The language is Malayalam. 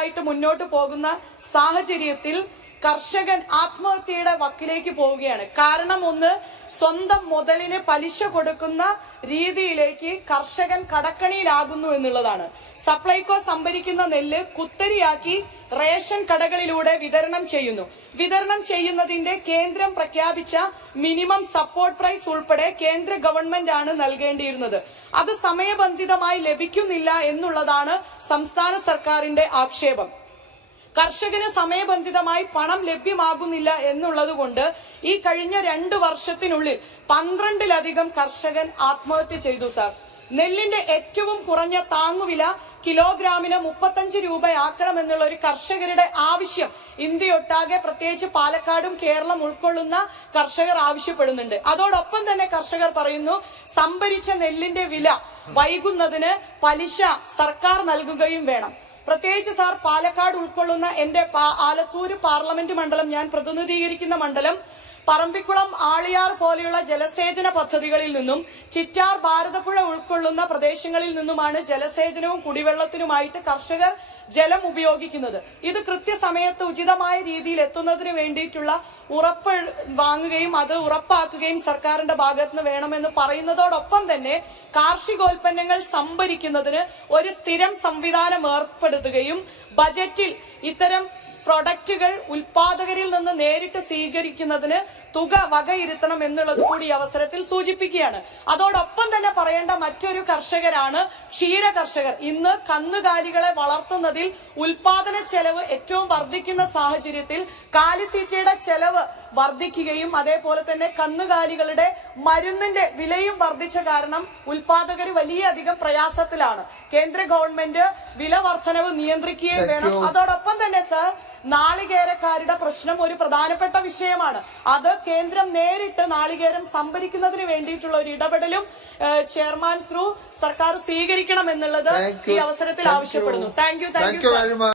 സമരവുമായിട്ട് മുന്നോട്ട് പോകുന്ന സാഹചര്യത്തിൽ കർഷകൻ ആത്മഹത്യയുടെ വക്കിലേക്ക് പോവുകയാണ്. കാരണം ഒന്ന്, സ്വന്തം മുതലിന് പലിശ കൊടുക്കുന്ന രീതിയിലേക്ക് കർഷകൻ കടക്കണിയിലാകുന്നു എന്നുള്ളതാണ്. സപ്ലൈകോ സംഭരിക്കുന്ന നെല്ല് കുത്തരിയാക്കി റേഷൻ കടകളിലൂടെ വിതരണം ചെയ്യുന്നു. വിതരണം ചെയ്യുന്നതിന്റെ കേന്ദ്രം പ്രഖ്യാപിച്ച മിനിമം സപ്പോർട്ട് പ്രൈസ് ഉൾപ്പെടെ കേന്ദ്ര ഗവൺമെന്റ് ആണ് നൽകേണ്ടിയിരുന്നത്. അത് സമയബന്ധിതമായി ലഭിക്കുന്നില്ല എന്നുള്ളതാണ് സംസ്ഥാന സർക്കാരിന്റെ ആക്ഷേപം. കർഷകന് സമയബന്ധിതമായി പണം ലഭ്യമാകുന്നില്ല എന്നുള്ളതുകൊണ്ട് ഈ കഴിഞ്ഞ 2 വർഷത്തിനുള്ളിൽ 12-ലധികം കർഷകൻ ആത്മഹത്യ ചെയ്തു സാർ. നെല്ലിന്റെ ഏറ്റവും കുറഞ്ഞ താങ്ങുവില കിലോഗ്രാമിന് 35 രൂപയാക്കണമെന്നുള്ള ഒരു കർഷകരുടെ ആവശ്യം ഇന്ത്യയൊട്ടാകെ പ്രത്യേകിച്ച് പാലക്കാടും കേരളം ഉൾക്കൊള്ളുന്ന കർഷകർ ആവശ്യപ്പെടുന്നുണ്ട്. അതോടൊപ്പം തന്നെ കർഷകർ പറയുന്നു, സംഭരിച്ച നെല്ലിന്റെ വില വൈകുന്നതിന് പലിശ സർക്കാർ നൽകുകയും വേണം. പ്രത്യേകിച്ച് സാർ, പാലക്കാട് ഉൾക്കൊള്ളുന്ന എന്റെ ആലത്തൂര് പാർലമെന്റ് മണ്ഡലം, ഞാൻ പ്രതിനിധീകരിക്കുന്ന മണ്ഡലം, പറമ്പിക്കുളം, ആളിയാർ പോലെയുള്ള ജലസേചന പദ്ധതികളിൽ നിന്നും ചിറ്റാർ, ഭാരതപ്പുഴ ഉൾക്കൊള്ളുന്ന പ്രദേശങ്ങളിൽ നിന്നുമാണ് ജലസേചനവും കുടിവെള്ളത്തിനുമായിട്ട് കർഷകർ ജലം ഉപയോഗിക്കുന്നത്. ഇത് കൃത്യസമയത്ത് ഉചിതമായ രീതിയിൽ എത്തുന്നതിന് വേണ്ടിയിട്ടുള്ള ഉറപ്പ് വാങ്ങുകയും അത് ഉറപ്പാക്കുകയും സർക്കാരിന്റെ ഭാഗത്ത് നിന്ന് വേണമെന്ന് പറയുന്നതോടൊപ്പം തന്നെ കാർഷികോൽപ്പന്നങ്ങൾ സംഭരിക്കുന്നതിന് ഒരു സ്ഥിരം സംവിധാനം ഏർപ്പെടുത്തുകയും ബജറ്റിൽ ഇത്തരം പ്രൊഡക്റ്റുകൾ ഉൽപാദകരിൽ നിന്ന് നേരിട്ട് സ്വീകരിക്കുന്നതിന് തുക വകയിരുത്തണം എന്നുള്ളത് കൂടി അവസരത്തിൽ സൂചിപ്പിക്കുകയാണ്. അതോടൊപ്പം തന്നെ പറയേണ്ട മറ്റൊരു കർഷകരാണ് ക്ഷീര കർഷകർ. ഇന്ന് കന്നുകാലികളെ വളർത്തുന്നതിൽ ഉൽപാദന ചെലവ് ഏറ്റവും വർദ്ധിക്കുന്ന സാഹചര്യത്തിൽ കാലിത്തീറ്റയുടെ ചെലവ് വർദ്ധിക്കുകയും അതേപോലെ തന്നെ കന്നുകാലികളുടെ മരുന്നിന്റെ വിലയും വർദ്ധിച്ച കാരണം ഉൽപാദകർ വലിയധികം പ്രയാസത്തിലാണ്. കേന്ദ്ര ഗവൺമെന്റ് വില വർധനവ് നിയന്ത്രിക്കുകയും വേണം. അതോടൊപ്പം തന്നെ സർ, നാളികേരക്കാരുടെ പ്രശ്നം ഒരു പ്രധാനപ്പെട്ട വിഷയമാണ്. അത് കേന്ദ്രം നേരിട്ട് നാളികേരം സംഭരിക്കുന്നതിന് വേണ്ടിയിട്ടുള്ള ഒരു ഇടപെടലും ചെയർമാൻ ത്രൂ സർക്കാർ സ്വീകരിക്കണം എന്നുള്ളത് ഈ അവസരത്തിൽ ആവശ്യപ്പെടുന്നു. Thank you.